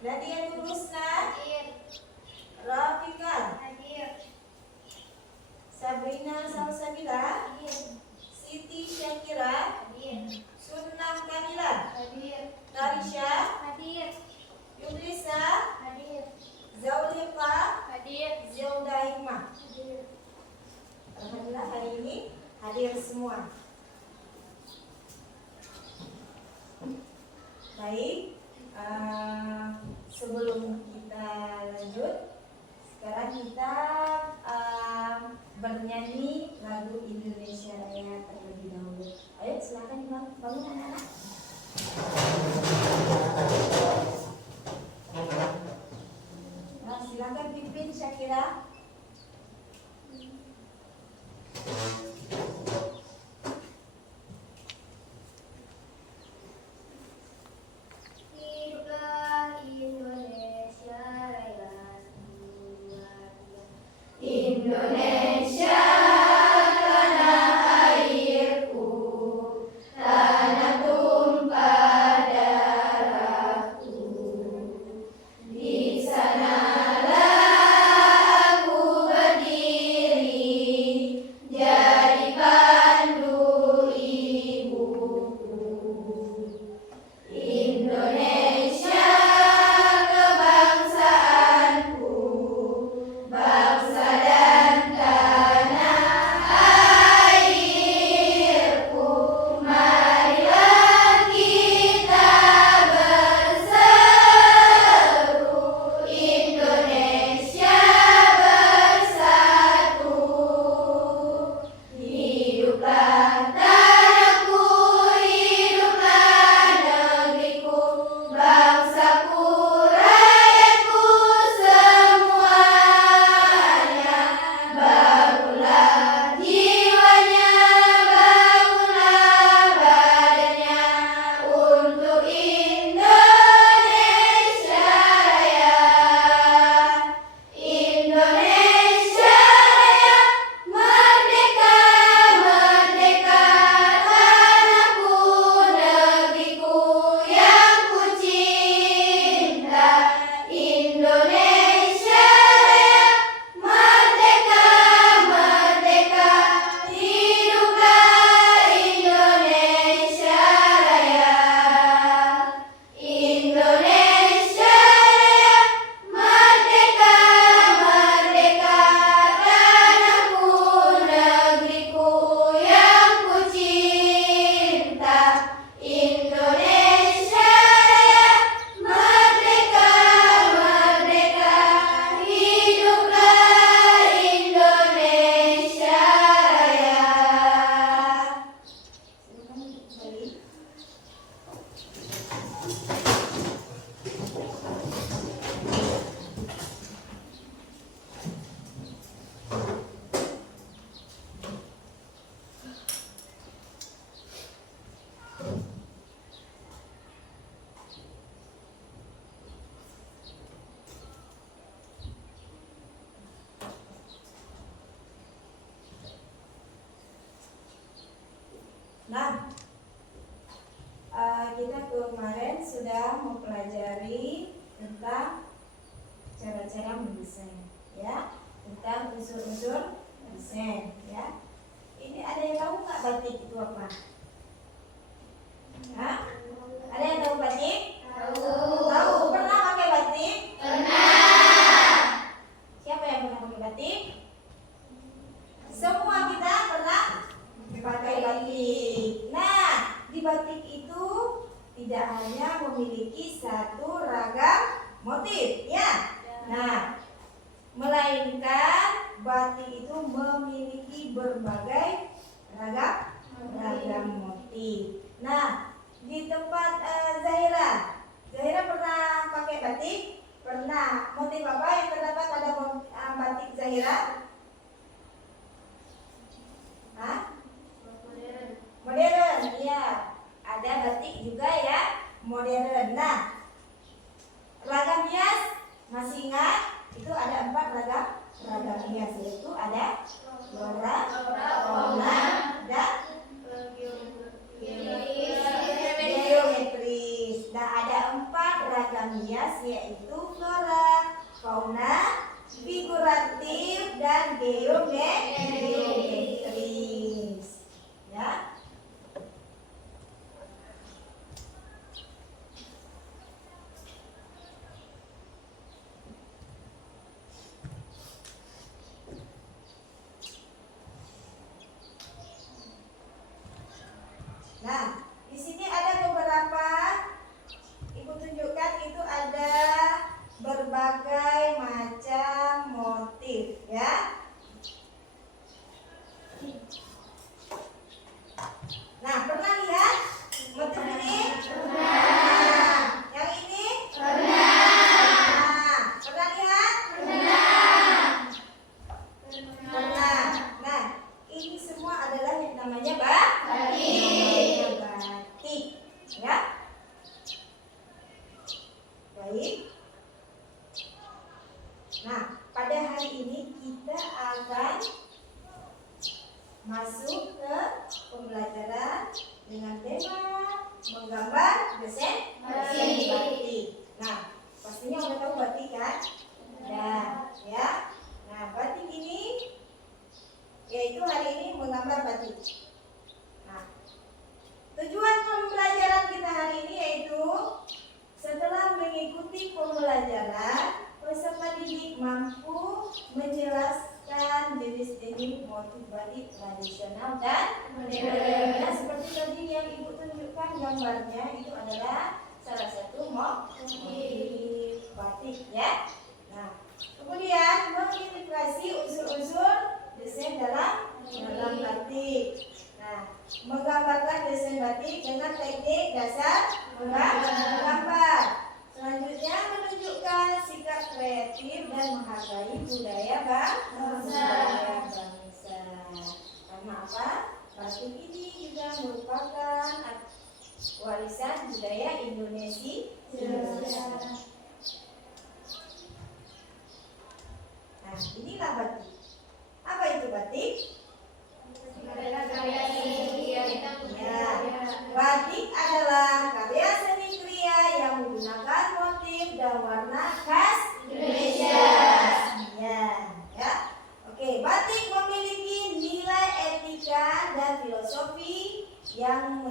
Nadia Nurusna. Hadir. Rafika. Hadir. Sabrina Salsabila. Hadir. Siti Syakira. Hadir. Sunnah Kamila. Hadir. Tarisha. Hadir. Yukrisa. Hadir. Zauliqa. Hadir. Zilda Hikmah. Hadir. Alhamdulillah hari ini hadir semua. Baik, sebelum kita lanjut, sekarang kita bernyanyi lagu Indonesia Raya terlebih dahulu. Ayo silakan bangun anak-anak. Nah, silakan pimpin Syakira. Hiduplah Indonesia Raya semuanya. Indonesia tanah airku, tanah tumpah darahku. Di sanalah aku berdiri, jadi pandu ibuku. Indonesia kebangsaanku, bangsa dan tanah airku. Marilah kita berseru, Indonesia bersatu. Hiduplah tanahku, hiduplah negeriku, bangsaku, rakyatku semuanya. Bangunlah jiwanya, bangunlah badannya untuk Indonesia Raya. Indonesia Raya, merdeka, merdeka, tanahku, negeriku yang ku cinta. Indonesia Raya, merdeka, merdeka, hiduplah Indonesia Raya. Indonesia Raya, merdeka, merdeka, tanahku, negeriku yang ku cinta. Indonesia Raya, merdeka, merdeka, hiduplah Indonesia Raya. Nah, kita kemarin sudah mempelajari tentang cara-cara mendesain, ya, tentang unsur-unsur desain, ya. Ini ada yang tahu nggak batik itu apa? Hah? Ada yang tahu batik? Tahu. Pernah pakai batik? Pernah. Siapa yang pernah pakai batik? Semua kita pernah pakai batik. Nah, di batik itu tidak hanya memiliki satu ragam motif, ya. Nah, melainkan batik itu memiliki berbagai ragam motif. Nah, di tempat Zahira pernah pakai batik? Pernah. Motif apa yang terdapat pada batik Zahira? Hah? Modern, ya. Ada batik juga ya, modern. Nah, ragam hias masih ingat? Itu ada 4 ragam hias, yaitu ada warna, dan geometris. Nah, ada 4 ragam hias jelas, yaitu flora, fauna, figuratif, dan geometris. Ya. Nah, di sini ada beberapa, Ibu tunjukkan itu ada berbagai macam motif, ya. Nah, pernah lihat motif ini? Pernah. Yang ini? Pernah. Pernah lihat? Pernah. Nah, ini semua adalah yang namanya batik. Batik, ya. Baik. Nah, pada hari ini kita akan masuk ke pembelajaran dengan tema menggambar desain batik. Nah, pastinya udah tahu batik kan? Ya. Nah, batik ini yaitu hari ini menggambar batik. Nah, tujuan pembelajaran kita hari ini yaitu setelah mengikuti pembelajaran, peserta didik mampu menjelaskan jenis-jenis motif batik tradisional dan modern. Nah, seperti tadi yang Ibu tunjukkan gambarnya itu adalah salah satu motif batik, ya. Nah, kemudian mengidentifikasi unsur-unsur desain dalam batik. Nah, menggambarkan desain batik dengan teknik dasar menggambar. Selanjutnya menunjukkan sikap kreatif dan menghargai budaya bangsa. Karena apa? Batik ini juga merupakan warisan budaya Indonesia. Nah, inilah batik. Apa itu batik? Ya, batik adalah karya seni kria yang menggunakan motif dan warna khas Indonesia. Ya. Oke, batik memiliki nilai etika dan filosofi yang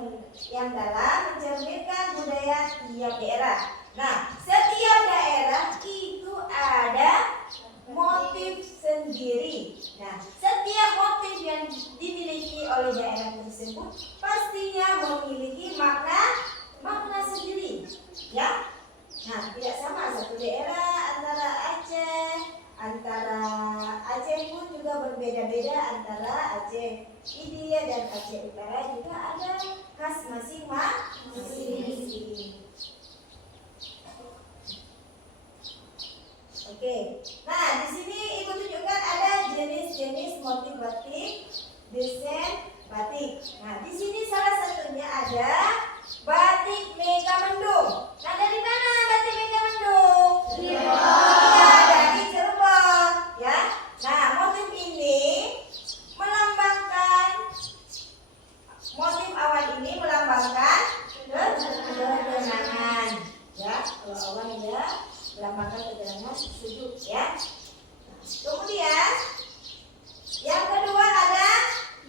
dalam mencerminkan budaya tiap daerah. Nah, setiap daerah itu ada motif sendiri. Nah, setiap motif yang dimiliki oleh daerah tersebut pastinya memiliki makna sendiri, ya. Nah, tidak sama satu daerah antara Aceh pun juga berbeda-beda, antara Aceh India dan Aceh Utara juga ada khas masing-masing. Oke. Nah, di sini Ibu tunjukkan ada jenis-jenis motif batik, desain batik. Nah, di sini salah satunya ada batik Megamendung. Nah, dari mana batik Megamendung? Iya, dari Cirebon, ya. Nah, motif ini motif awan ini melambangkan ketenangan, ya. Kalau awan ya melambangkan ketenangan sejuk, ya. Nah, kemudian yang kedua ada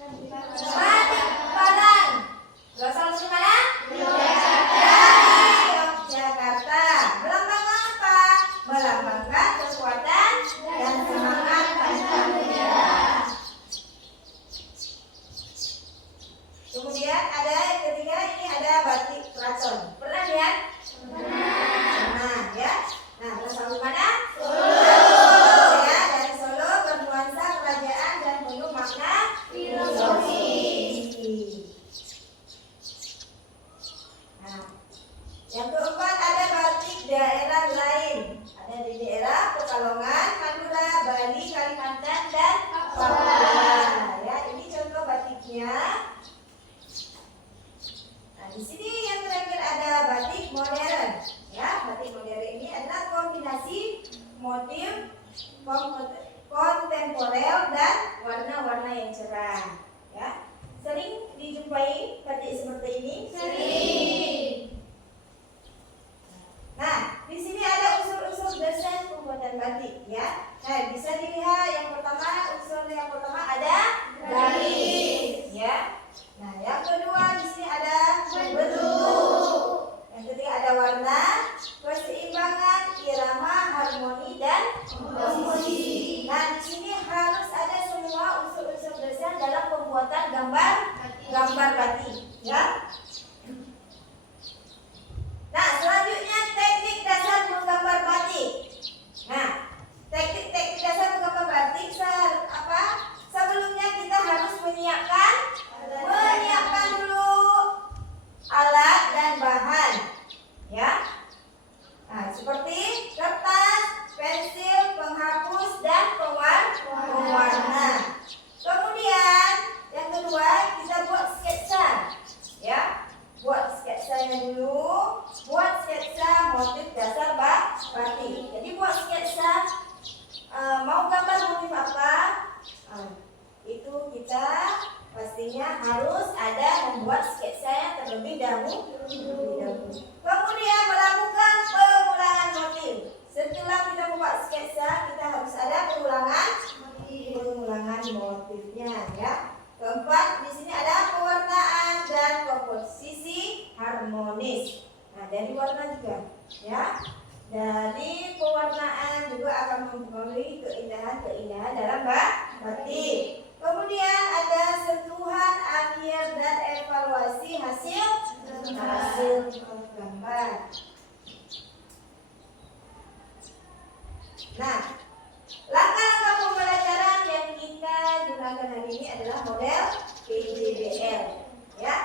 batik Padang. Berasal dari mana? Dari Yogyakarta. Melambangkan apa? Melambangkan kekuatan dan semangat Pancasila. Kemudian ada yang ketiga, ini ada batik keraton. Pernah lihat? Pernah, ya. Nah, berasal dari mana? Solo. Ya, dari Solo, bernuansa kerajaan dan penuh makna filosofi. Nah, yang keempat ada batik daerah lain. Ada di daerah Pekalongan, Madura, Bali, Kalimantan, dan Papua. Ya, ini contoh batiknya. Nah, di sini yang terakhir ada batik modern. Ya, batik modern ini adalah kombinasi motif kontemporer dan warna-warna yang cerah. Ya, sering dijumpai batik seperti ini. Sering. Nah, di sini ada dahulu. Kemudian melakukan pengulangan motif. Setelah kita membuat sketsa, kita harus ada pengulangan motifnya ya. Keempat, di sini ada pewarnaan dan komposisi harmonis. Nah, dari warna juga ya. Dari pewarnaan juga akan mempengaruhi keindahan dalam batik. Kemudian ada sentuhan akhir dan evaluasi hasil gambar. Nah, langkah-langkah pembelajaran yang kita gunakan hari ini adalah model PJBL ya.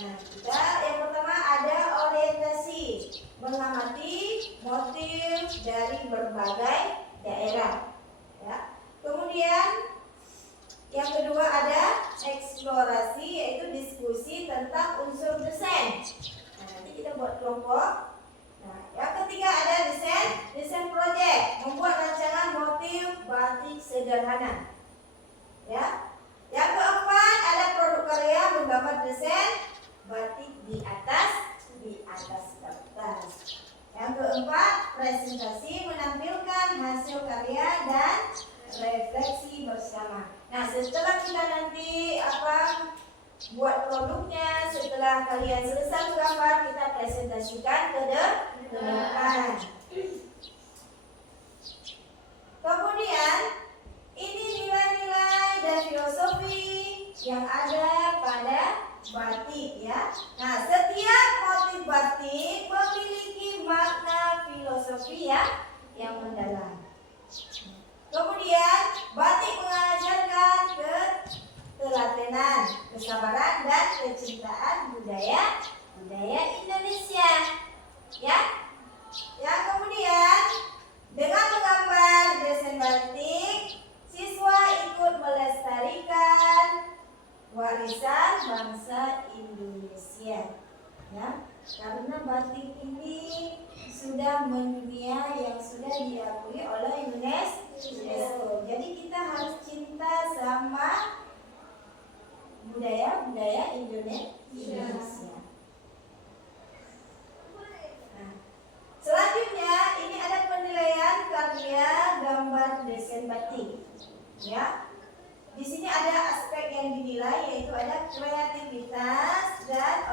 Nah, kita yang pertama ada orientasi, mengamati motif dari berbagai daerah ya. Kemudian yang kedua ada eksplorasi, yaitu diskusi tentang unsur desain. Nah, nanti kita buat kelompok. Nah, yang ketiga ada desain project, membuat rancangan motif batik sederhana. Ya. Yang keempat ada produk karya, menggambar desain batik di atas kertas. Yang keempat presentasi, menampilkan hasil karya dan refleksi bersama. Nah, setelah kita nanti buat produknya, setelah kalian selesai gambar, kita presentasikan ke depan. Kemudian ini nilai-nilai dan filosofi yang ada pada batik ya. Nah, setiap motif batik memiliki makna filosofi yang mendalam. Kemudian batik mengajarkan ketelatenan, kesabaran dan kecintaan budaya Indonesia. Ya. Yang kemudian dengan menggambar desain batik, siswa ikut melestarikan warisan bangsa Indonesia. Ya. Karena batik ini sudah mendunia, yang sudah diakui oleh UNESCO. Jadi kita harus cinta sama budaya Indonesia. Nah, selanjutnya ini ada penilaian karya gambar desain batik. Ya. Di sini ada aspek yang dinilai, yaitu ada kreativitas dan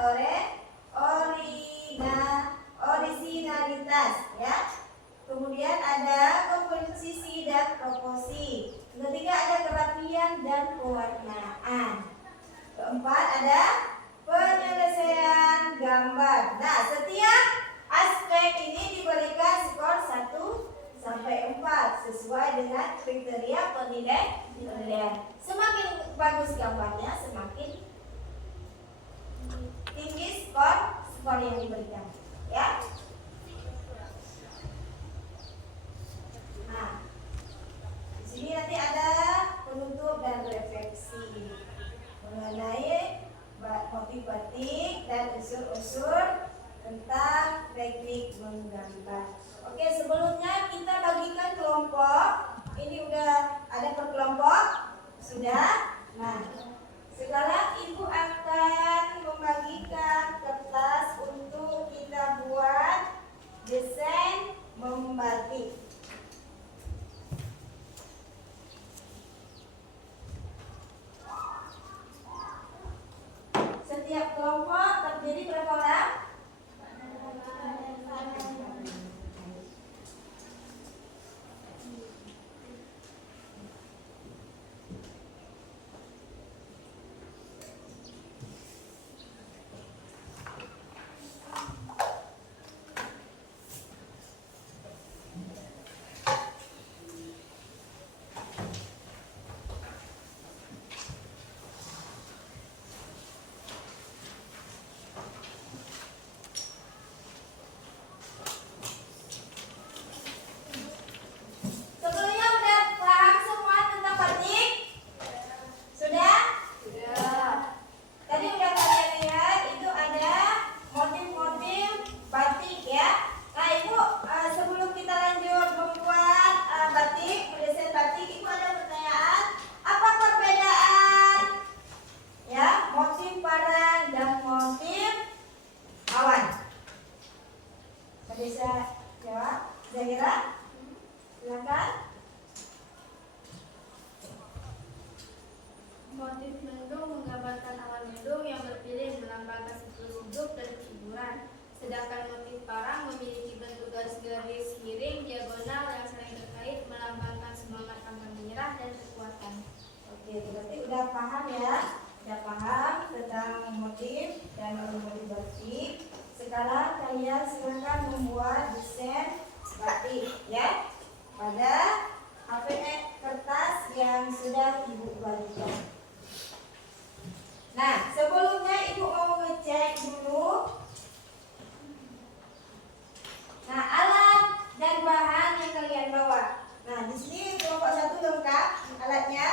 originalitas ya. Kemudian ada komposisi dan proporsi. Ketiga ada kerapian dan pewarnaan. Keempat ada penyelesaian gambar. Nah, setiap aspek ini diberikan skor 1 sampai 4 sesuai dengan kriteria penilaian. Semakin bagus gambarnya, semakin tinggi skor yang diberikan. Ya. Nah, di sini nanti ada penutup dan refleksi mengenai motif batik dan unsur-unsur tentang teknik menggambar. Oke, sebelumnya kita bagikan kelompok. Ini udah ada per kelompok? Sudah? Nah, sekarang Ibu akan membagikan kertas untuk kita buat desain membatik. Setiap kelompok terdiri berapa orang? bentuk dan kesuburan. Sedangkan motif parang memiliki bentuk garis-garis miring diagonal yang saling terkait, melambangkan semangat pantang menyerah dan kekuatan. Oke, berarti udah paham ya? Udah paham tentang motif dan motif batik. Sekarang kalian silakan membuat desain batik ya pada HVS kertas yang sudah Ibu bagikan. Nah, sebelumnya Ibu mau ngecek dulu. Nah, alat dan bahan yang kalian bawa. Nah, di sini kelompok 1 lengkap alatnya,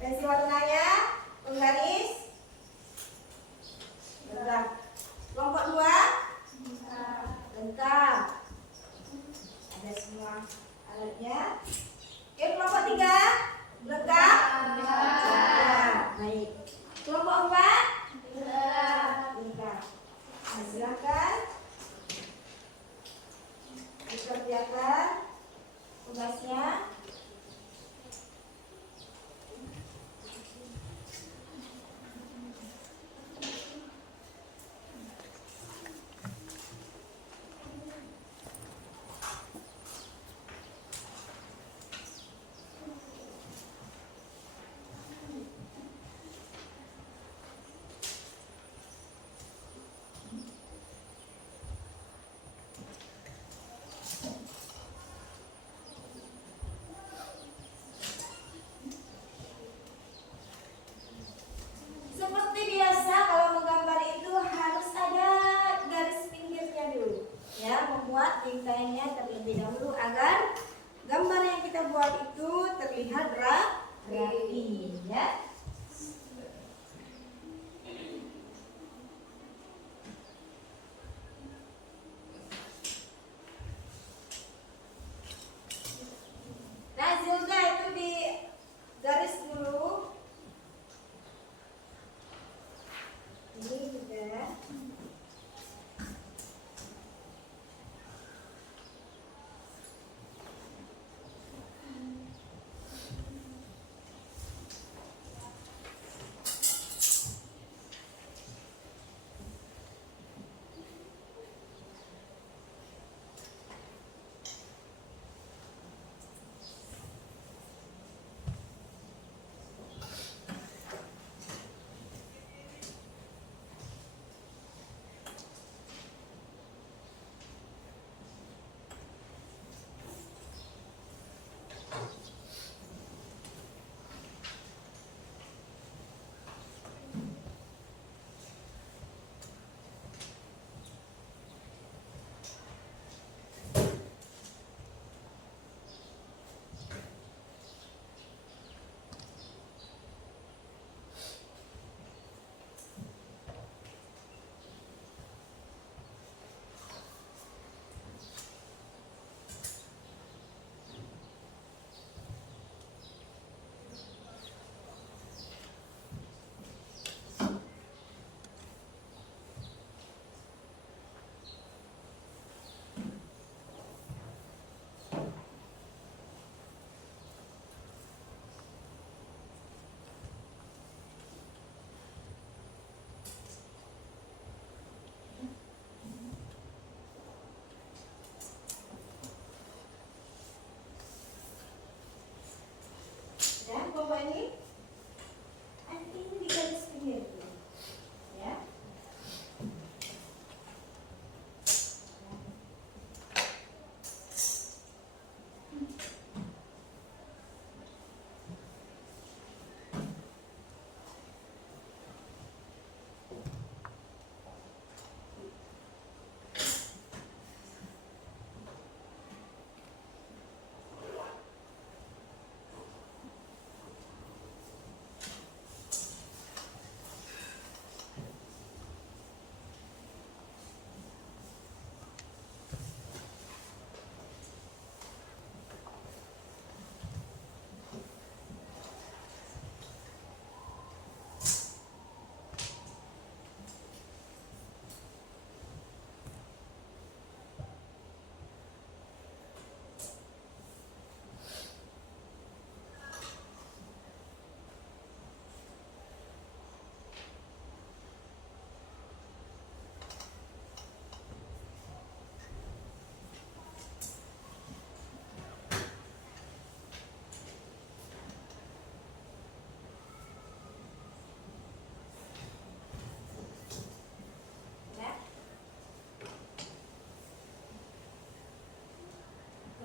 pensil warnanya, penggaris, lengkap. Kelompok 2 lengkap, ada semua alatnya. Oke, kelompok 3 lengkap. Lengkap. Baik. Kelompok 4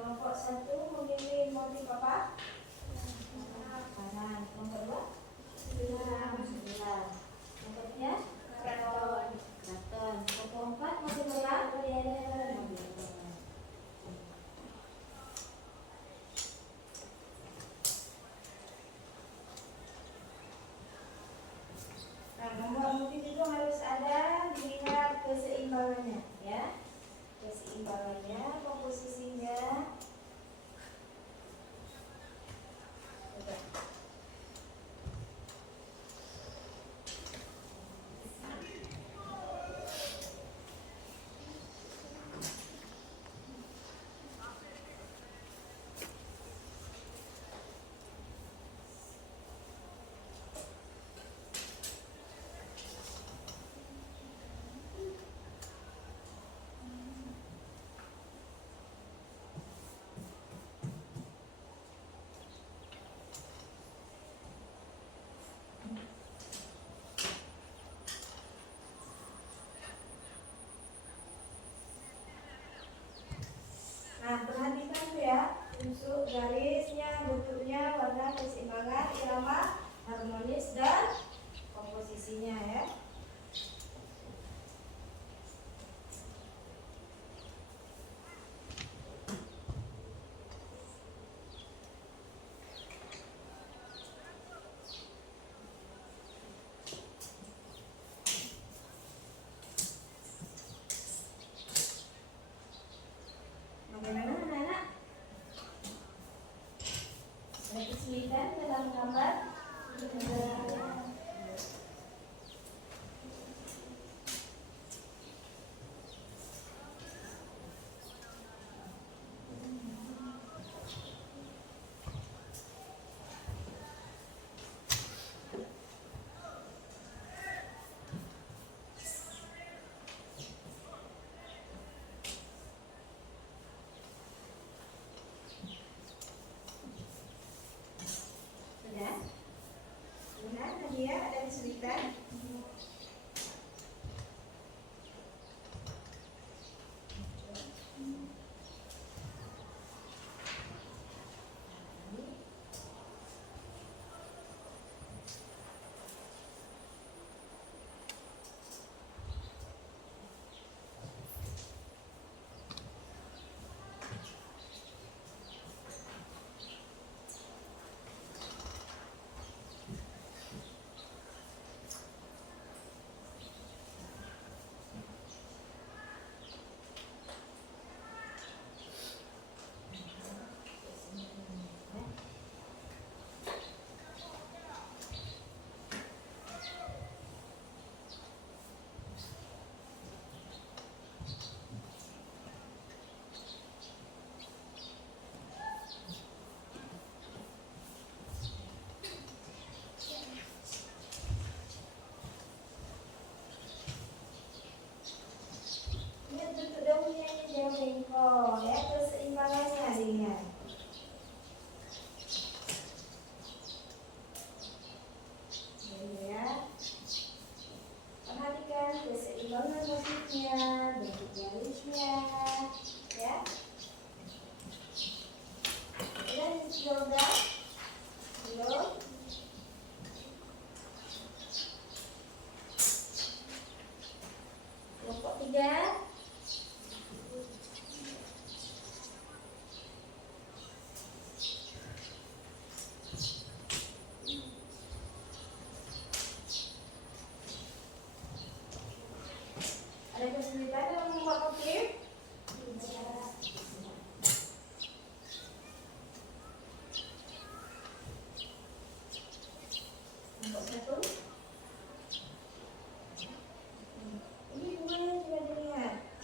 Kelompok 1 memilih motif apa? Parang. Kelompok 2? Sebelah. Kelompok 3? Keraton. Keraton. Kelompok 4 motif apa? Modern. Nah, membuat motif itu harus ada dilihat keseimbangannya, ya. Keseimbangannya, komposisinya. Coba. Nah, perhatikan tuh ya, unsur garisnya, bentuknya, warna, keseimbangan, irama, harmonis, dan komposisinya ya. Bagaimana anak-anak? Ada kesulitan dalam gambar? Sudah? Benar, Nadia, ada kesulitan? Lihat bentuk daunnya ini daun bengkok, ya, keseimbangannya dilihat. Lihat. Perhatikan keseimbangan motifnya, bentuk garisnya, ya. Dan sudah belum? Kelompok 3. Ada kesulitan dalam membuat motif? Kelompok 1. Ini bunganya juga dilihat.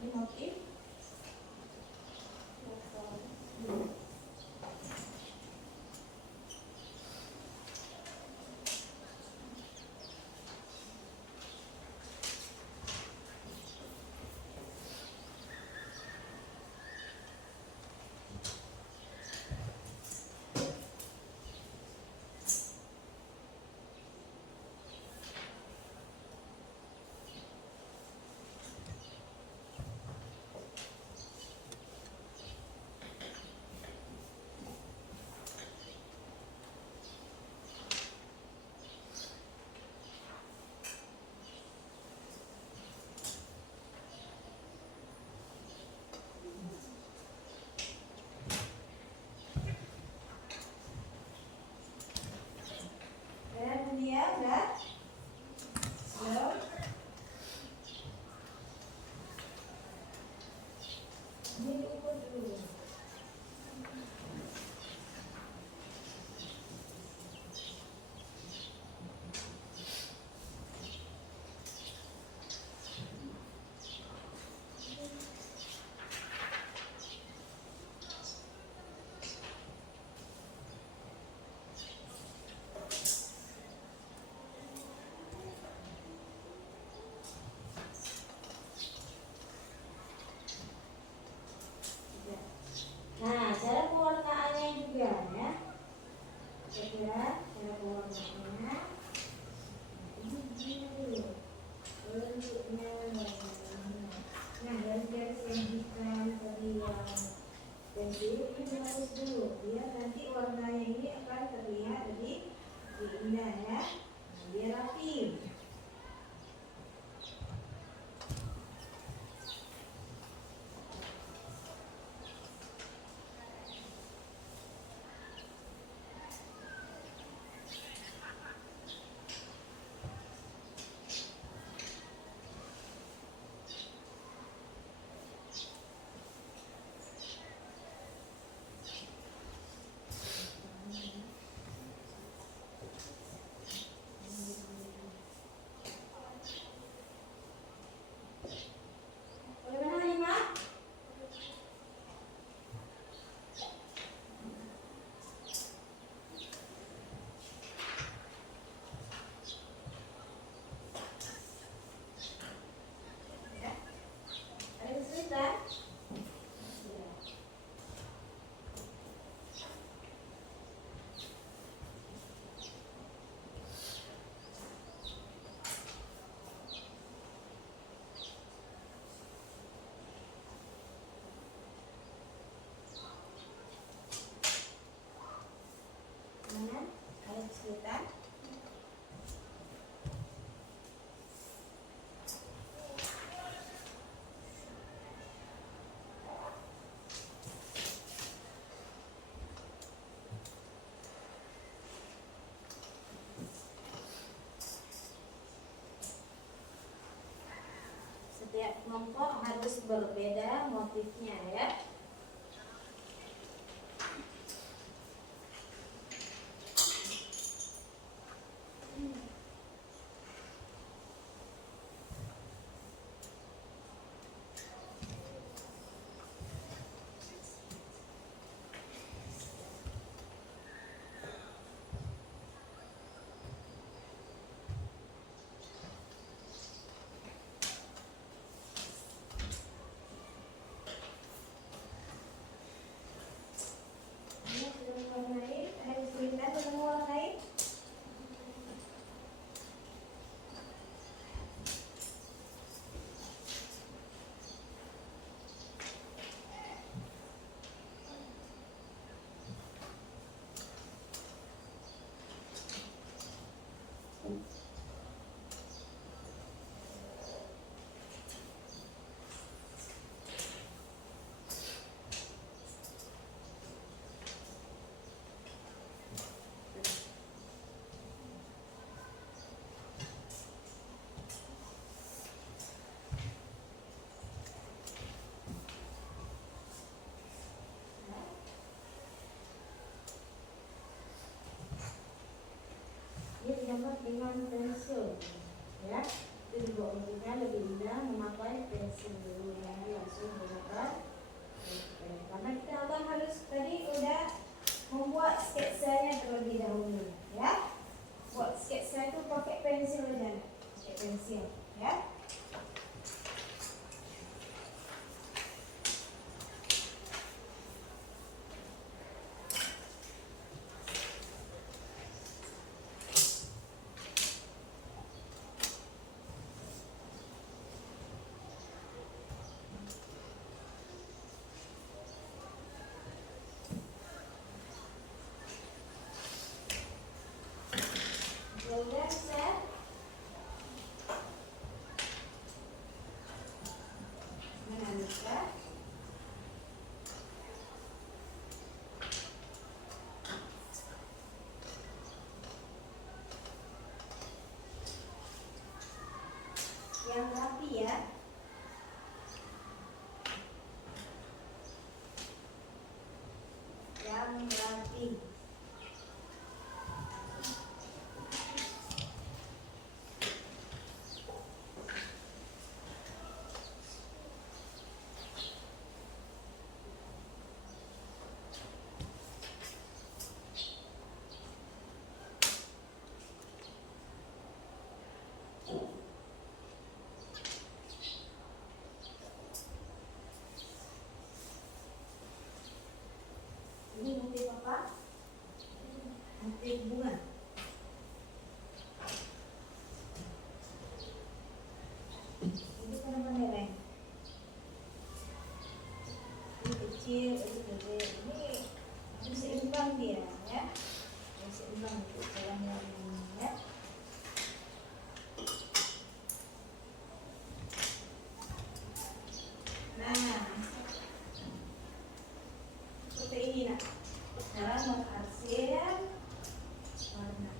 Ini motif. Kemudian udah belum? Ini ukur dulu. Nah, cara pewarnaannya juga ya. Kira-kira cara pewarnaannya ini begini dulu. Bentuknya. Nah, garis-garis yang hitam tadi yang pensil ini dihapus dulu. Biar nanti warnanya ini akan terlihat lebih indah ya. Nah, biar rapi. Bagaimana Lima? Ya. Ada kesulitan? Ya. Mana? Ada kesulitan? Setiap kelompok harus berbeda motifnya ya. Ini sudah mewarnai, ada kesulitan dalam mewarnai? Dia digambar dengan pensil ya. Itu juga untuknya lebih indah memakai pensil dulu ya. golden set. Mana lupa? Yang rapi ya. Yang rapi. Ini motif apa? Motif bunga. Ini kan meneleng. Ini kecil, ini gede. Ini seimbang dia, ya. Ini seimbang untuk jalannya ini, ya. Nah, seperti ini nak. Cara mengarsir warna.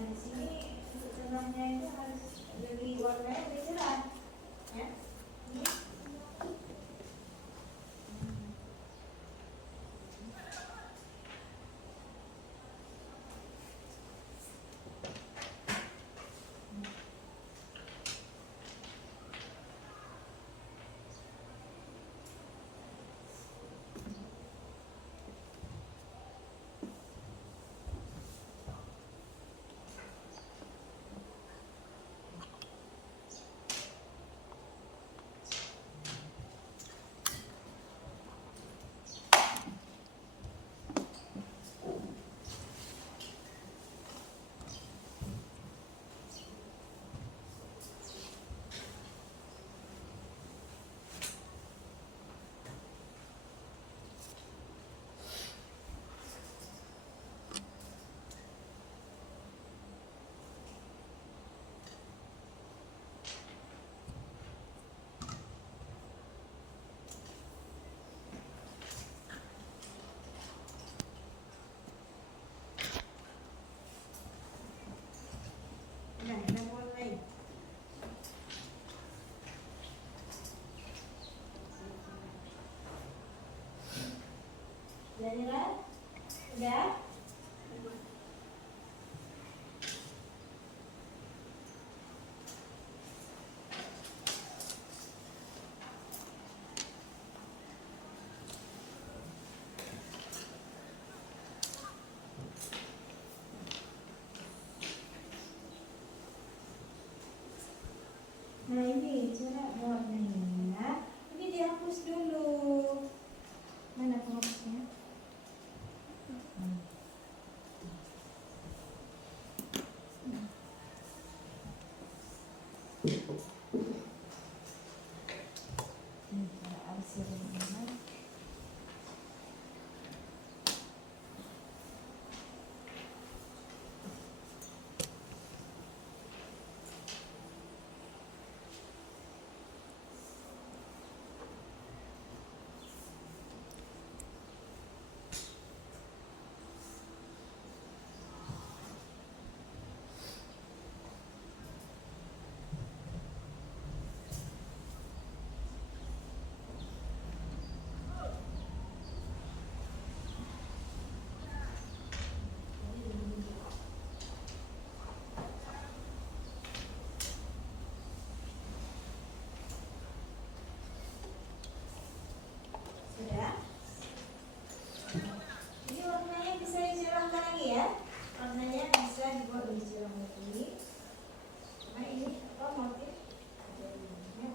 Nah, di sini untuk tengahnya itu harus lebih warnanya lebih cerah, ya. Ini. Nah, ada warna lain. Udah nyerah? Udah? Nah, ini cara warnanya. Ini dihapus dulu. Mana penghapusnya? Ini cara arsirnya. Sudah? Ini warnanya bisa dicerahkan lagi ya. Warnanya bisa dibuat lebih cerah lagi. Nah, ini apa motif? Ada ini, ya.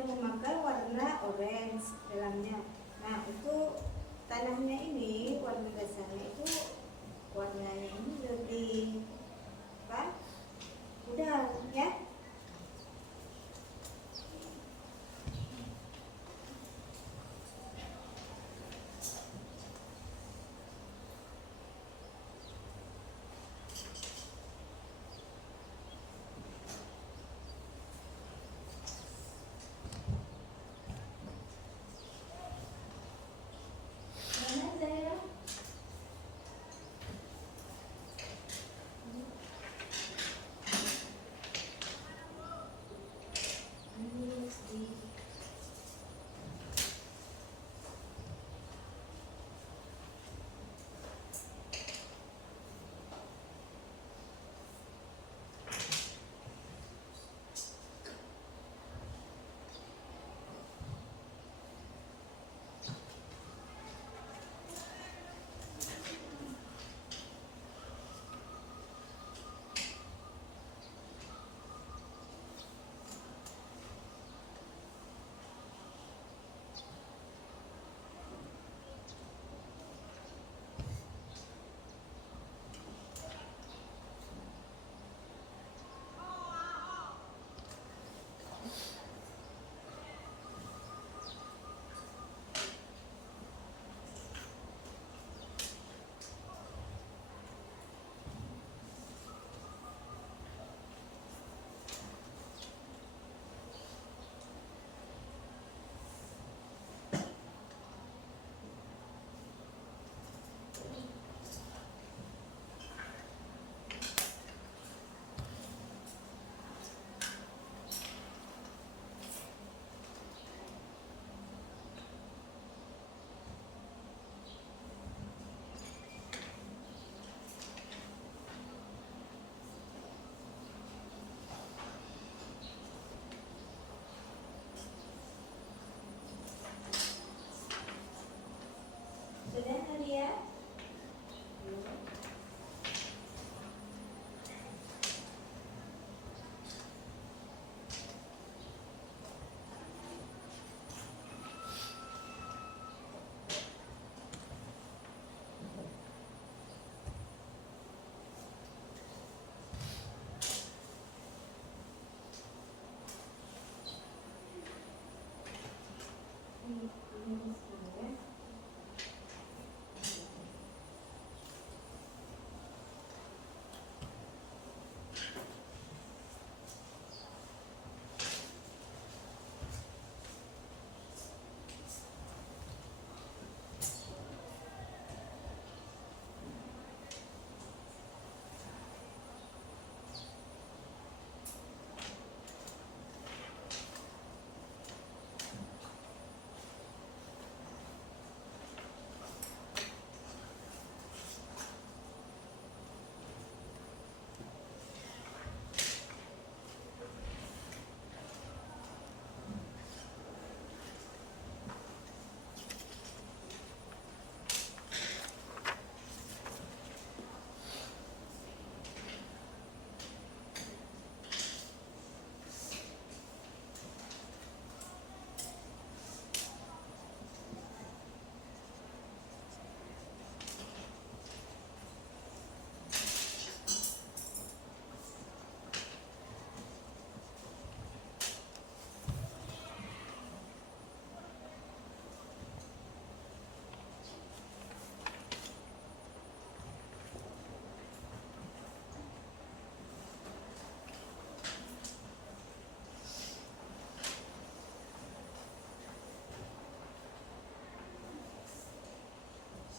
yang memakai warna orange dalamnya. Nah, itu tanahnya ini warna dasarnya itu warnanya ini lebih apa? Pudar ya. Mana saya? Sudah Nadia?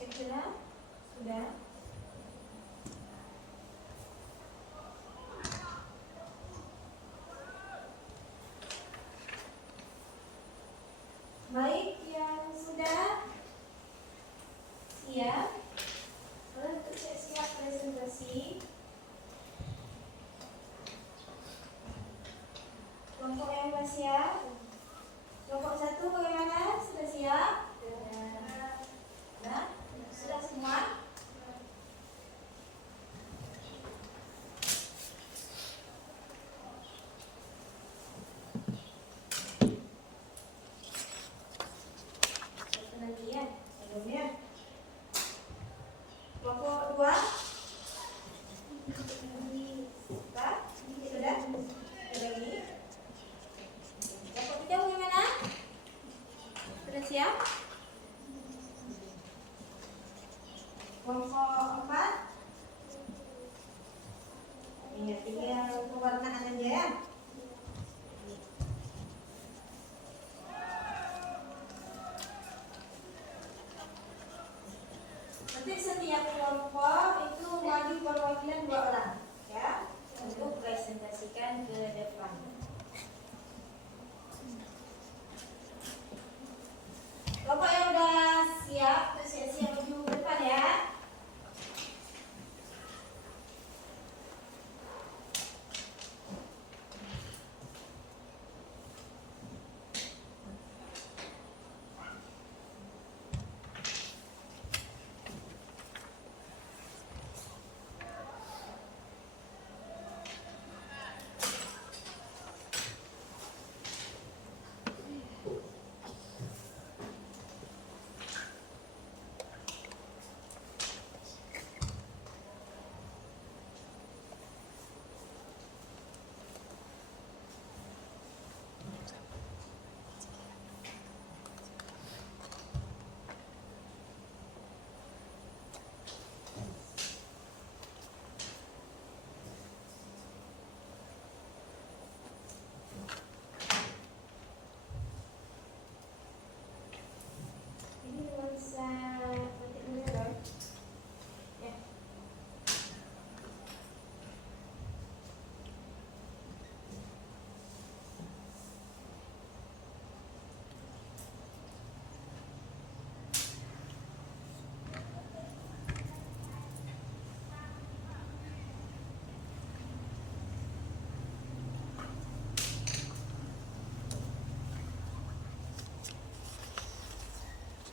Sudah? Sudah? Baik, yang sudah siap, untuk siap presentasi. Kelompok yang sudah siap. Kelompok 1 bagaimana? Sudah siap? Nah, sudah semua? siap? Kelompok 4. Ingat tinggal pewarnaan aja ya. Nanti setiap kelompok itu wajib perwakilan 2 orang ya untuk presentasikan ke depan. Kelompok yang udah siap, siap maju ke depan ya.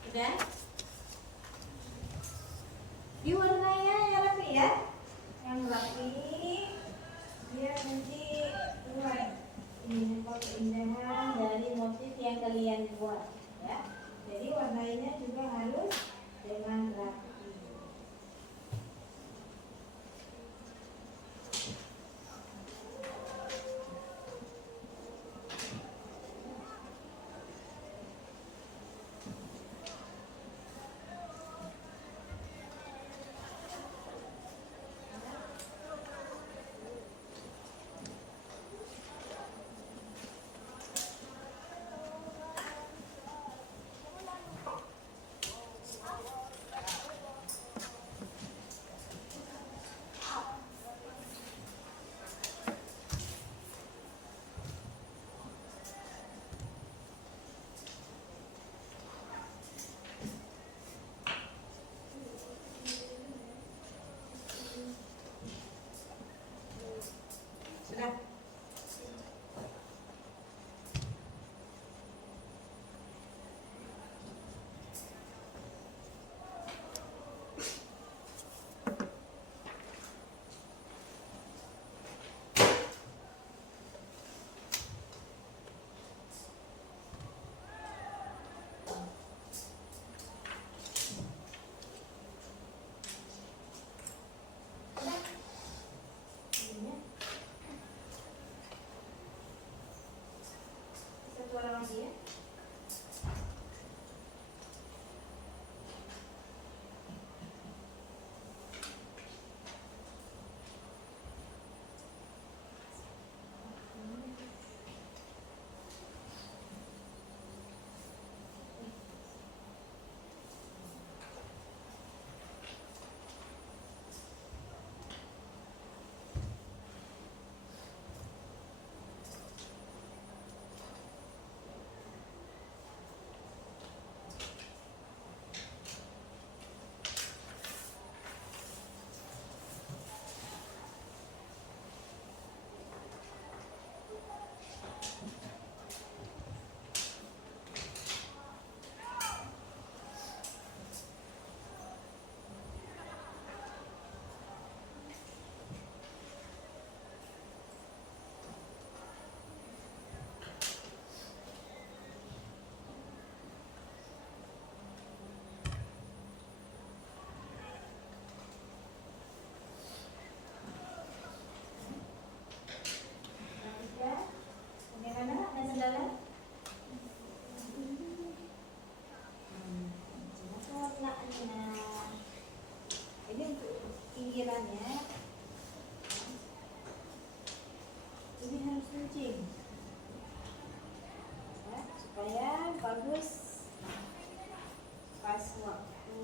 Udah? Diwarnanya yang rapi ya. Yang rapi biar nanti keluar ini keindahan dari motif yang kalian buat ya. Jadi warnanya juga harus dengan rapi. Sudah? Satu orang lagi ya. bagus pas waktu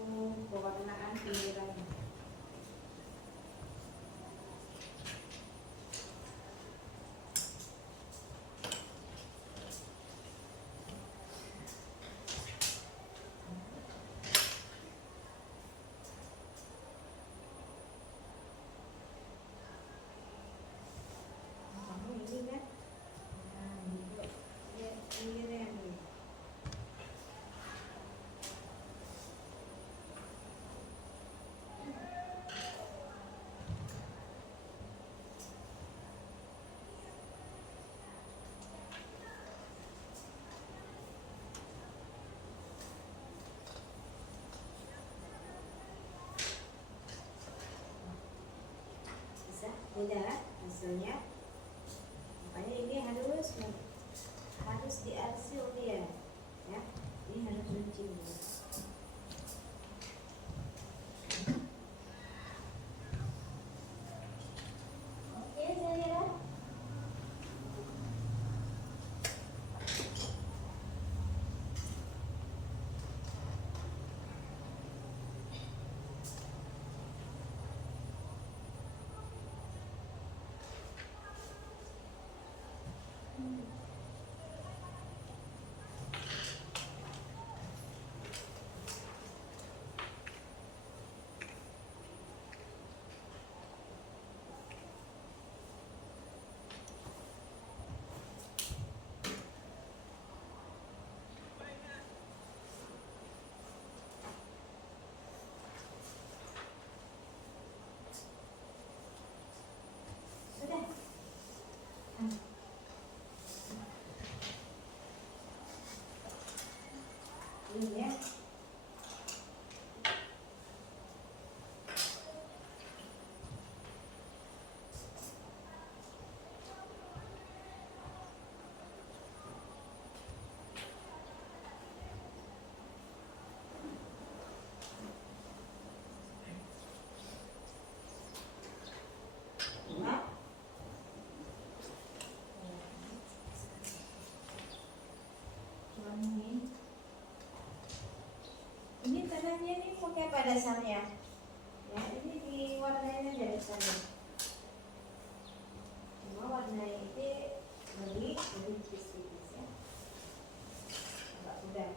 pewarnaan pinggiran. Ini kan, nah, dibuat pinggiran nih. Bisa beda hasilnya, makanya ini harus diarsir dia ya, ini harus cuci dulu. Oke Zahira, sudah. Ini ya. Nah, ini tanahnya ini pakai apa dasarnya? Ya, ini diwarnainnya dari sana. Cuma warna ini lebih tipis-tipis ya. Agak mudah.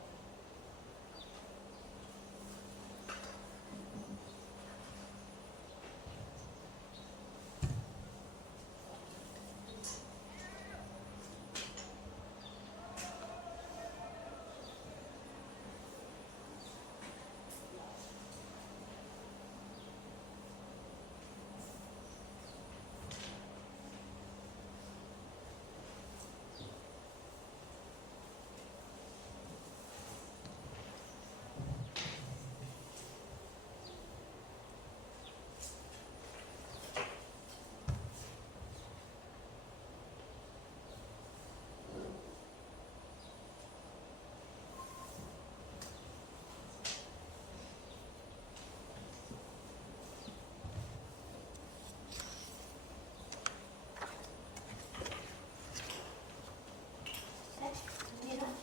Ini lah.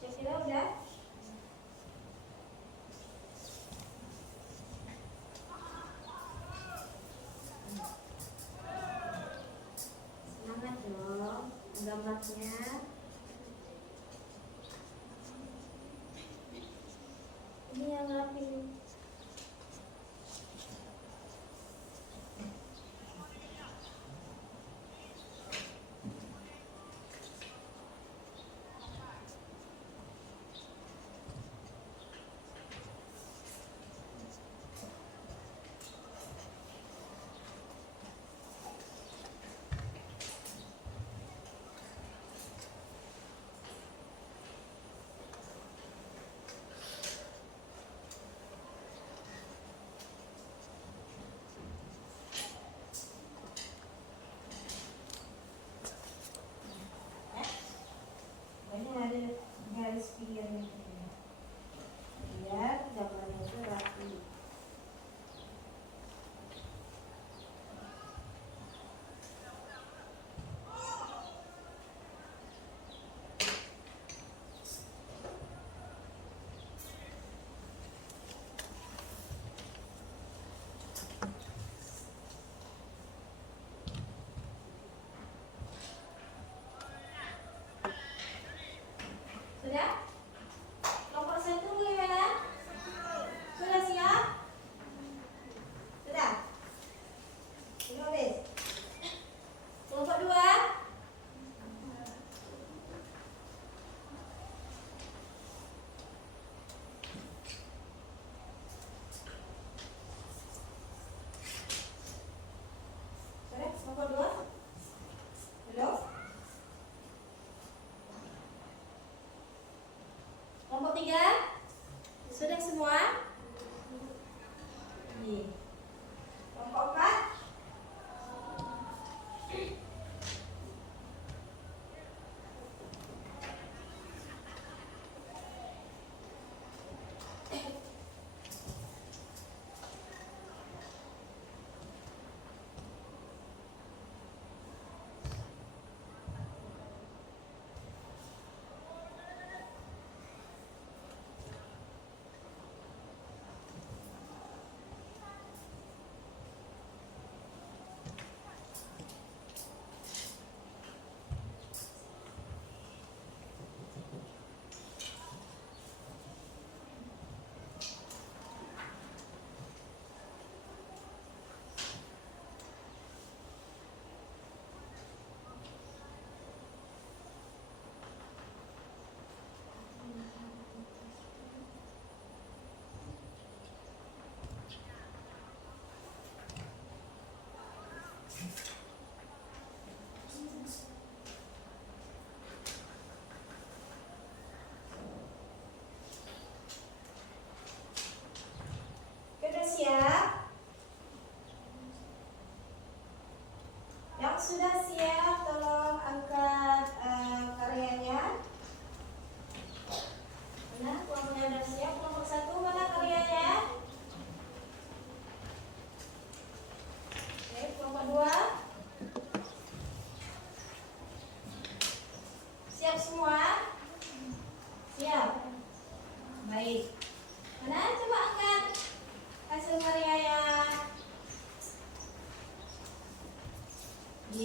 Syakira udah? Semangat dong gambarnya. Ini yang rapi.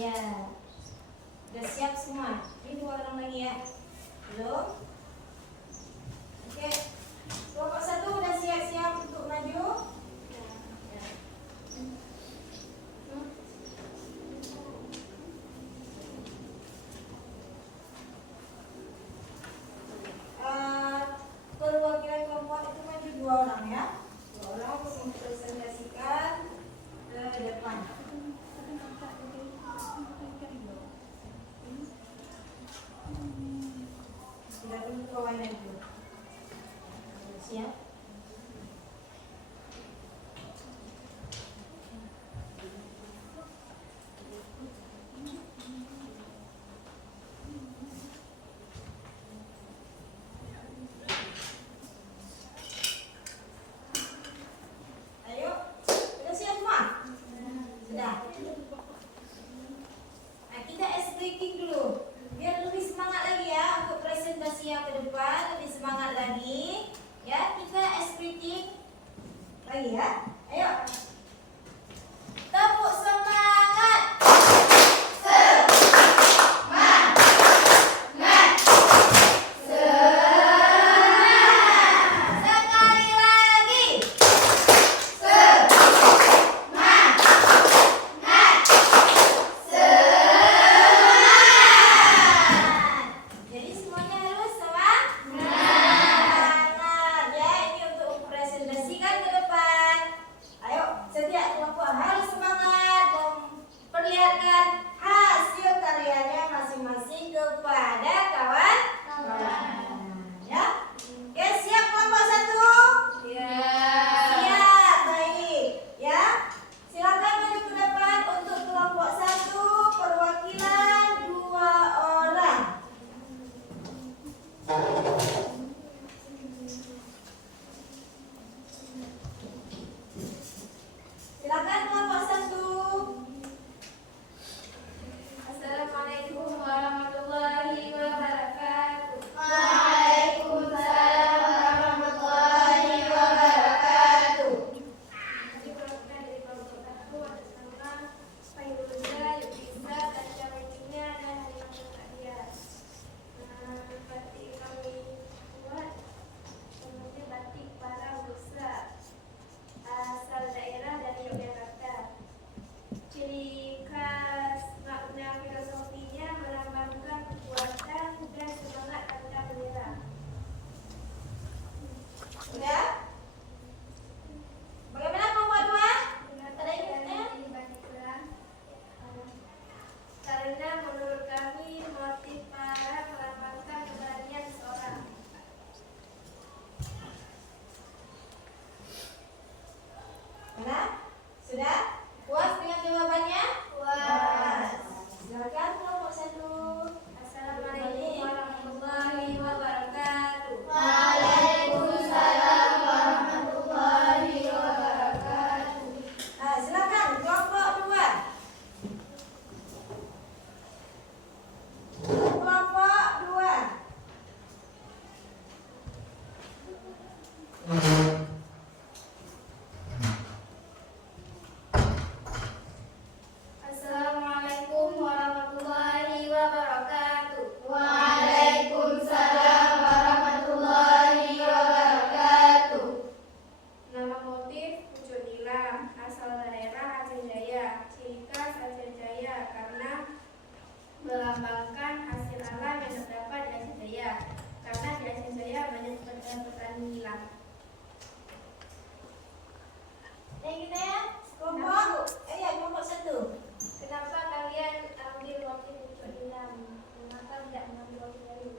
Iya. Udah siap semua? Ini 2 orang lagi ya. Belum? Oke. Kelompok 1 udah siap-siap untuk maju? Perwakilan kelompok itu maju 2 orang ya. 2 orang untuk mempresentasikan ke depan. Sudah dulu kawannya dulu. Siap? Ayo, sudah siap semua? Sudah. Nah, kita ice breaking dulu. Biar lebih semangat lagi ya untuk presentasi yang ke depan, lebih semangat lagi. Ya, kita ice breaking lagi ya. Ayo. Tepuk semangat. Sekali lagi. Jadi semuanya harus semangat ya. Ini untuk presentasikan ke depan. Ayo, setiap kelompok harus semangat memperlihatkan hasil karyanya masing-masing kepada kawan. Ya. Oke, siap kelompok 1? Siap, baik. Ya. Silakan maju ke depan untuk kelompok 1 perwakilan 2 orang. Silakan kelompok 1. Assalamualaikum warahmatullahi wabarakatuh. Waalaikumsalam warahmatullahi wabarakatuh. Diperwakilan dari kelompok 1 atas nama Fairuza, Yudhisa, Tasya Wajibnya, dan Halimah Nadia. Batik kami buat kemudian batik para busa asal daerah dari Yogyakarta. Ciri khas makna filosofinya melambangkan kekuatan dan semangat pantang menyerah. Sudah? Bagaimana kelompok 2? Ada ingatnya? Karena menurut kami motif para melambangkan keberanian seorang. Mana? Sudah? Puas dengan jawabannya? Puas. Silakan kelompok 1. Assalamualaikum warahmatullahi wabarakatuh. Waalaikumsalam warahmatullahi wabarakatuh. Nah, silakan kelompok 2. Kelompok 2. Assalamualaikum warahmatullahi wabarakatuh. Waalaikumsalam warahmatullahi wabarakatuh. Nama motif Pucuk Nilam, asal daerah Aceh Jaya. Ciri khas Aceh Jaya karena melambangkan hasil alam yang terdapat di Aceh Jaya. Karena di Aceh Jaya banyak petani nilam. Kita ya, kelompok. Kelompok 1. Kenapa kalian ambil motif Pucuk Nilam? Kenapa tidak mengambil motif lain?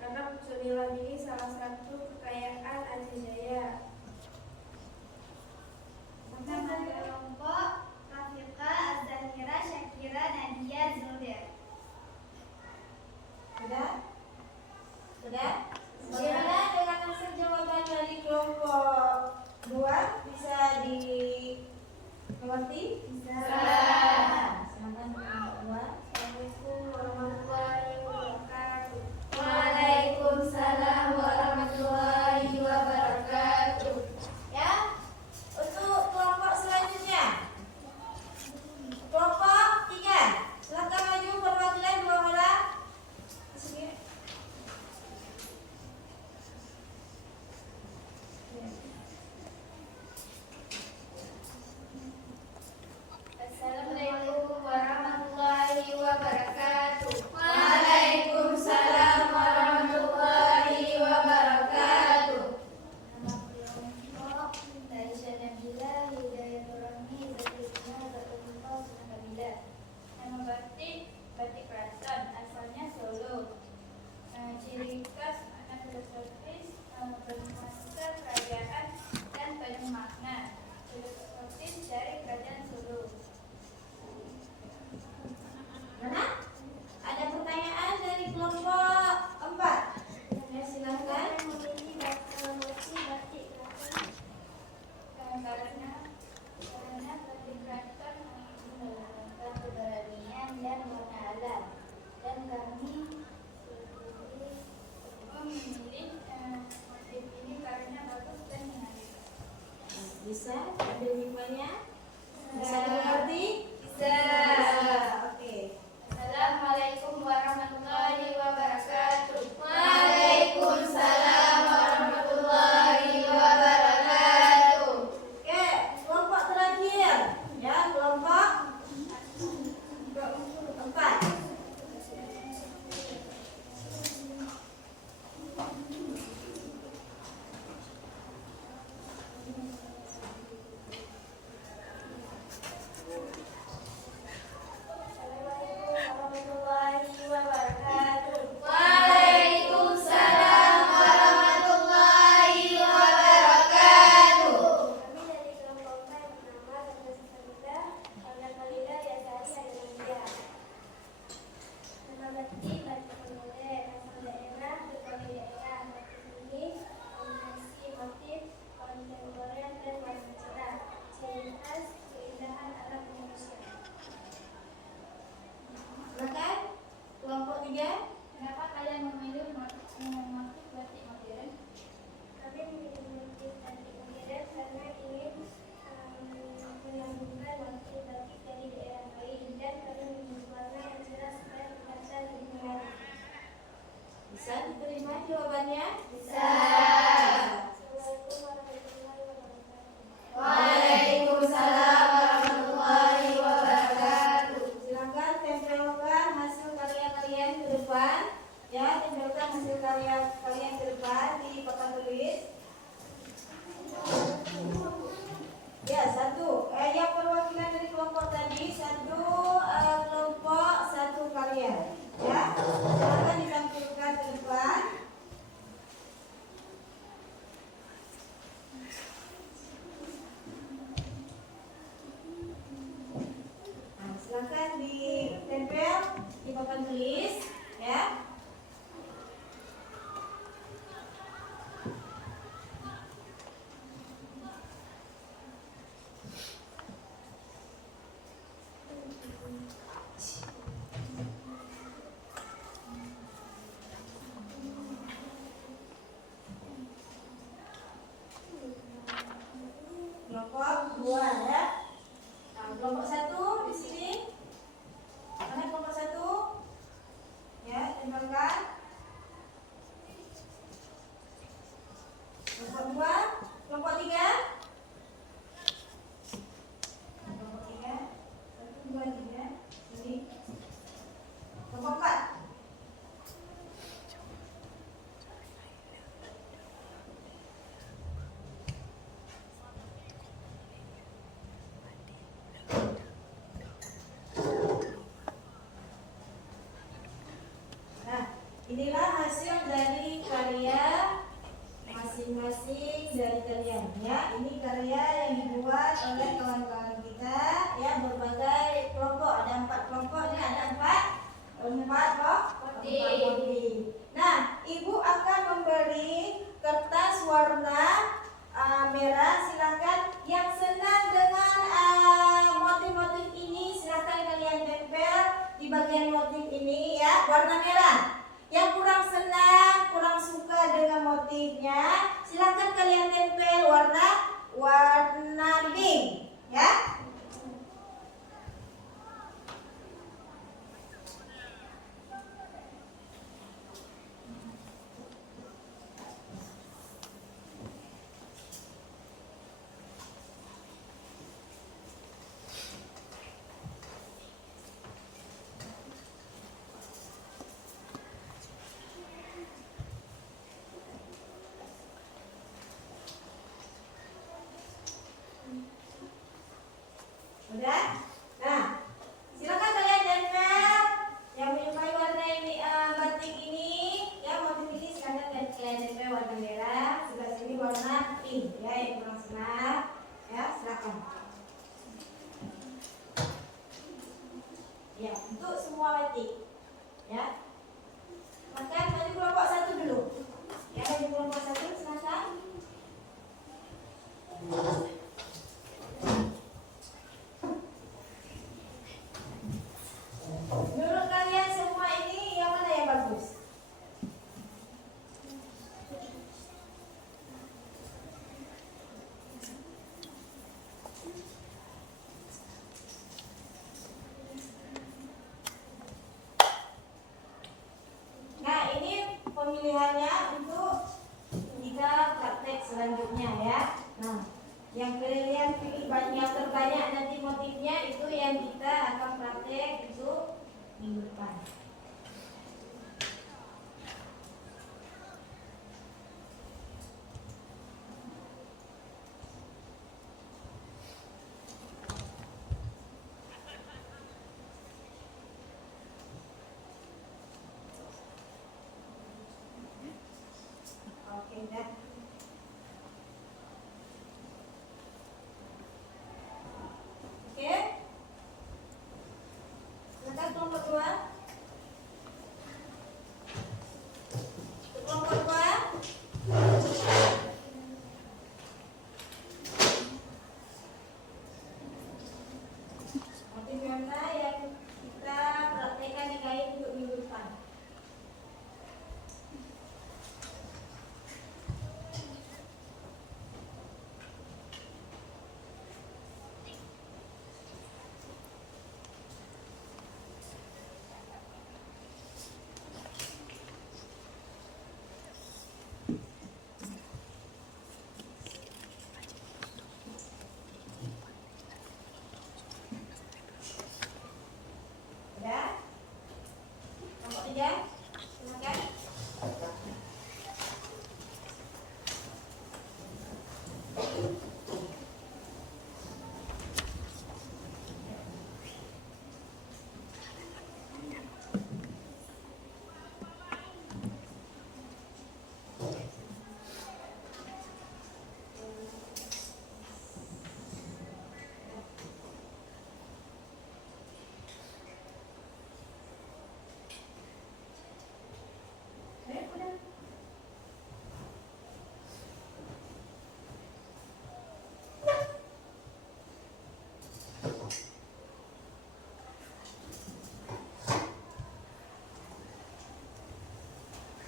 Karena Pucuk Nilam ini salah satu kekayaan Aceh Jaya. Nama kelompok Rafiqa, Azahira, Syakira, Nadia, Zulda. Sudah? Sudah? Bagaimana dengan hasil jawaban dari kelompok 2? Bisa dimengerti? Bisa. Silakan kelompok 2. Assalamualaikum warahmatullahi wabarakatuh. Waalaikumsalam warahmatullahi wabarakatuh. Ya. Untuk kelompok selanjutnya. Kelompok 3. karena kedekatan mendatangkan keberanian dan warna alam, dan kami memilih motif ini karena bagus dan menarik. Bisa ada hikmahnya? Bisa dimengerti? Bisa. Oke. Assalamualaikum warahmatullahi wabarakatuh. Waalaikumsalam warahmatullahi wabarakatuh. Oke, kelompok terakhir ya, kelompok 4. Assalamualaikum warahmatullahi wabarakatuh. Waalaikumsalam warahmatullahi wabarakatuh. Kami dari kelompok 4 bernama Dr. Sisabida, Alda Kalida, Yasari, Adelia. Nama batik batik modern, asal daerah, berbagai daerah. Batik ini kombinasi motif kontemporer dan warna cerah, ciri khas keindahan alam Indonesia. Silakan kelompok 3. Kenapa kalian memilih motif batik modern? Kami memilih motif batik modern karena ingin menyambungkan motif batik dari daerah lain, dan kami memilih warna yang cerah supaya kelihatan lebih menarik. Bisa diterima jawabannya? Bisa. Assalamualaikum warahmatullahi wabarakatuh. Waalaikumsalam warahmatullahi wabarakatuh. Silakan tempelkan hasil karya kalian ke depan. Ya, tempelkan hasil karya kalian ke depan di papan tulis. Ya, satu. Yang perwakilan dari kelompok tadi, satu kelompok, satu karya. Ya, silakan ditampilkan ke depan. Nah, silakan ditempel di papan tulis, ya. Kelompok 2 ya. Nah, kelompok 1 di sini. Mana kelompok 1? Ya, tempelkan. Kelompok 2, kelompok 3. Kelompok 3. 1 2 3. Sini. Kelompok 4. Nah, inilah hasil dari karya masing-masing dari kalian ya. Ini karya yang dibuat oleh kawan-kawan kita ya, berbagai kelompok. Ada 4 kelompok, ini ada 4 motif. Nah, ibu akan memberi kertas warna merah. Silakan yang senang dengan motif-motif ini, silakan kalian tempel di bagian motif ini ya, warna merah. Yang kurang senang, kurang suka dengan motifnya, silakan kalian tempel warna pink ya. Udah? Nah, silakan kalian tempel yang menyukai warna ini, batik ini, ya motif ini silakan kalian tempel warna merah. Sebelah sini warna pink, ya yang kurang senang, ya silakan. Ya, untuk semua batik, ya. Makan dari kelompok 1 dulu. Ya, dari kelompok 1 silakan. pilihannya untuk kita praktek selanjutnya ya. Nah, yang kalian pilih yang terbanyak nanti motifnya itu yang kita akan praktek untuk minggu depan. Oke, dah. Oke. Silakan kelompok 2. Kelompok 2. Motif mana yang kita praktekkan di kain untuk minggu depan? Udah? Kelompok 3. Silakan. Udah.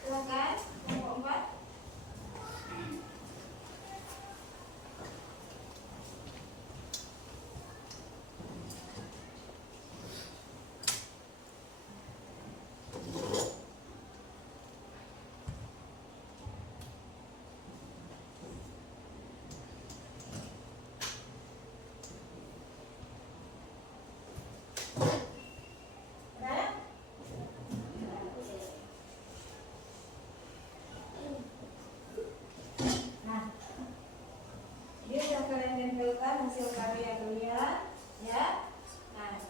Silakan kelompok 4. Udah? Nah, ini sudah kalian tempelkan hasil karya kalian, ya. Nah,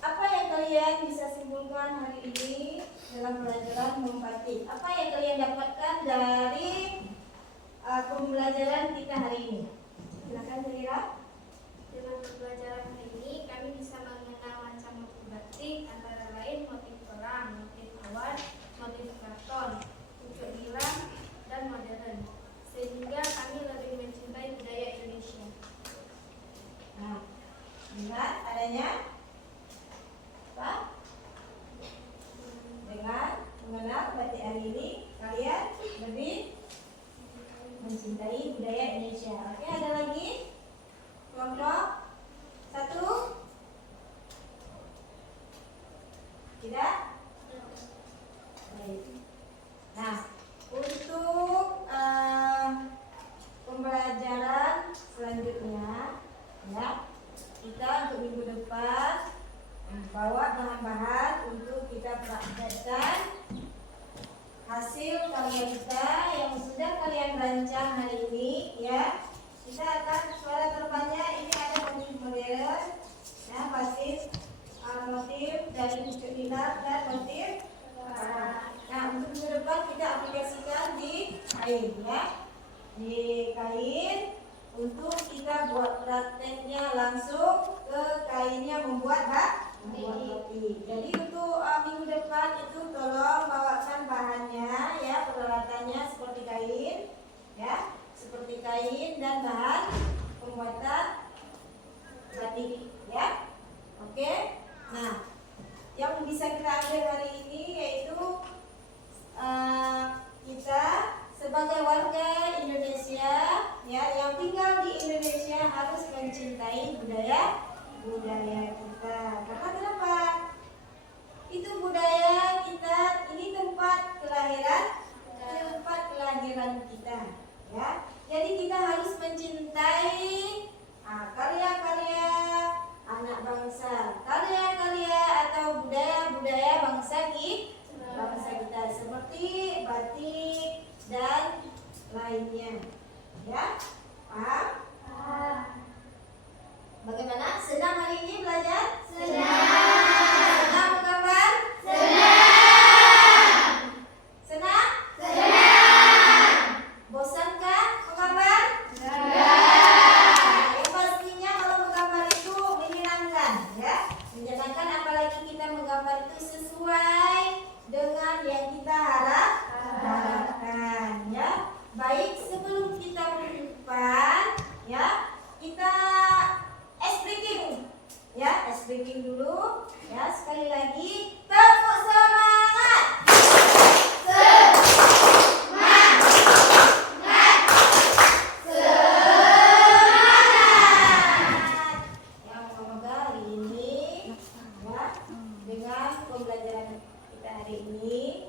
apa yang kalian bisa simpulkan hari ini dalam pelajaran membatik? Apa yang kalian dapatkan dari pembelajaran kita hari ini? Silakan Zahira. Dengan pembelajaran hari ini, kami bisa mengenal macam motif batik antara lain motif perang, motif awan, motif karton, pucuk nilam, dan modern. Sehingga kami lebih mencintai budaya Indonesia. Nah, lihat adanya apa? Dengan mengenal batik hari ini, kalian lebih mencintai budaya Indonesia. Oke, ada lagi? Kelompok 1? Tidak? Baik. Nah, untuk pembelajaran selanjutnya, ya, kita untuk minggu depan bawa bahan-bahan untuk kita praktekkan hasil karya kita yang sudah kalian rancang hari ini, ya. Kita akan pada terbanyak ini ada motif modern, ya, motif dari pucuk nilam dan motif nah, untuk minggu depan kita aplikasikan di kain, ya, di kain untuk kita buat prakteknya langsung ke kainnya membuat batik. Jadi untuk minggu depan itu tolong bawakan bahannya, ya, peralatannya seperti kain, ya, seperti kain dan bahan pembuatan batik, ya. Oke. Nah, yang bisa kita ambil hari ini yaitu kita sebagai warga Indonesia, ya, yang tinggal di Indonesia harus mencintai budaya kita. Karena kenapa? itu budaya kita, ini tempat kelahiran kita, ya. Jadi kita harus mencintai karya-karya anak bangsa, karya-karya atau budaya-budaya bangsa kita seperti batik dan lainnya, ya. Paham? Bagaimana? Senang hari ini belajar? Senang menggambar? Senang? Bosankah menggambar? Yang pastinya kalau menggambar itu menyenangkan, ya. Menyenangkan, apalagi kita menggambar itu sesuai dengan yang kita harapkan, ya. Baik, sebelum kita menyimpan, ya, kita ice breaking dulu, ya. Sekali lagi, tepuk semangat. Ya, moga-moga hari ini, ya, dengan pembelajaran kita hari ini,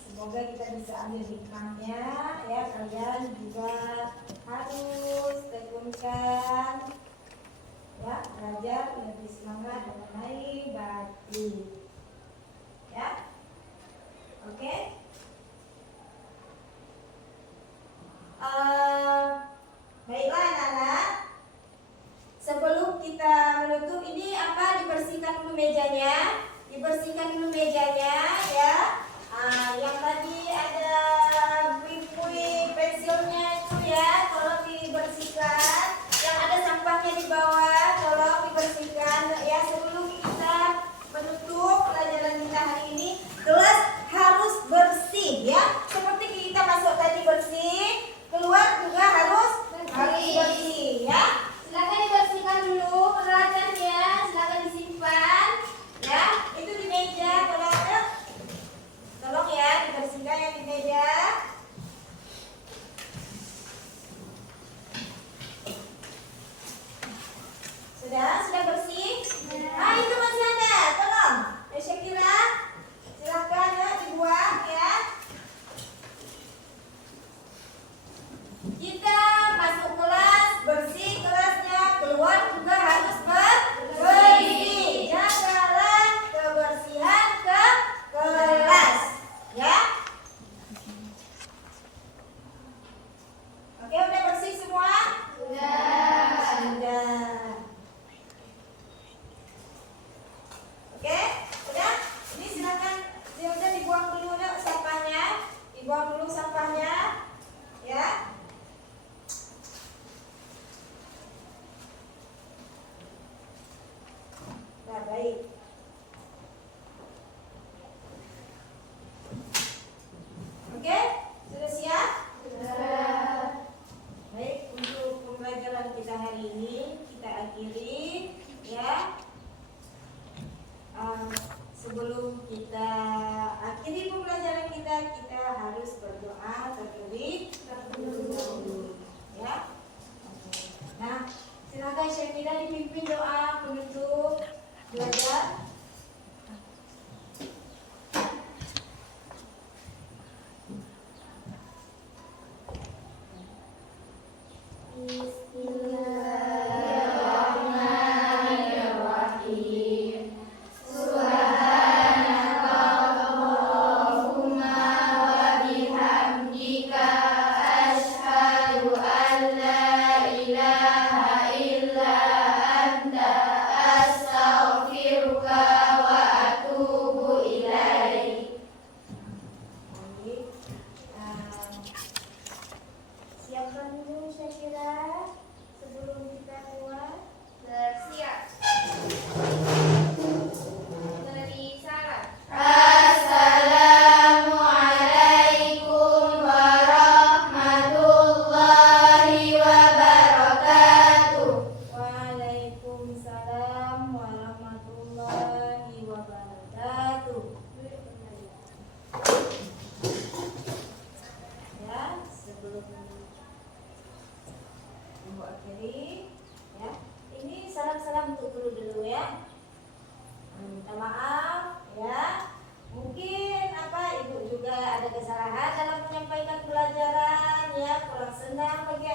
semoga kita bisa ambil hikmahnya, ya. Kalian juga harus tekunkan, ya, belajar lebih semangat mengenai batik, ya. Oke. Baiklah anak-anak, sebelum kita menutup ini dibersihkan dulu mejanya, ya. Yang tadi ada buih-buih pensilnya itu, ya, tolong dibersihkan. Yang ada sampahnya di bawah tolong dibersihkan, ya. Sebelum kita menutup pelajaran kita hari ini, kelas harus bersih, ya. Seperti kita masuk tadi bersih, keluar juga harus bersih, ya. Silakan dibersihkan dulu peralatannya, silakan disimpan, ya. Itu di meja, tolong ya dibersihkan yang di meja. Sudah bersih? Itu masih ada, tolong. Syakira, silakan ya dibuang, ya. Kita masuk kelas, bersih kelasnya, keluar juga harus bersih. Jagalah kebersihan ke kelas, ya. Oke, udah bersih semua? Sudah. Oke, udah. Ini silakan dibuang dulu sampahnya, ya. Nah, baik. Oke, sudah siap? Sudah. Baik, untuk pembelajaran kita hari ini kita akhiri, ya. Sebelum kita akhiri pembelajaran kita harus berdoa terlebih dahulu, ya. Nah, silakan Syakira dipimpin doa penutup belajar. Siapkan dulu Syakira sebelum kita keluar. Bersiap. Beri salam. Assalamualaikum warahmatullahi wabarakatuh. Waalaikumsalam warahmatullahi wabarakatuh. Ya, sebelum Ibu akhiri, ya. Ini salam-salam untuk guru dulu, ya. minta maaf ya. Mungkin ibu juga ada kesalahan dalam menyampaikan pelajaran ya, kurang senang bagi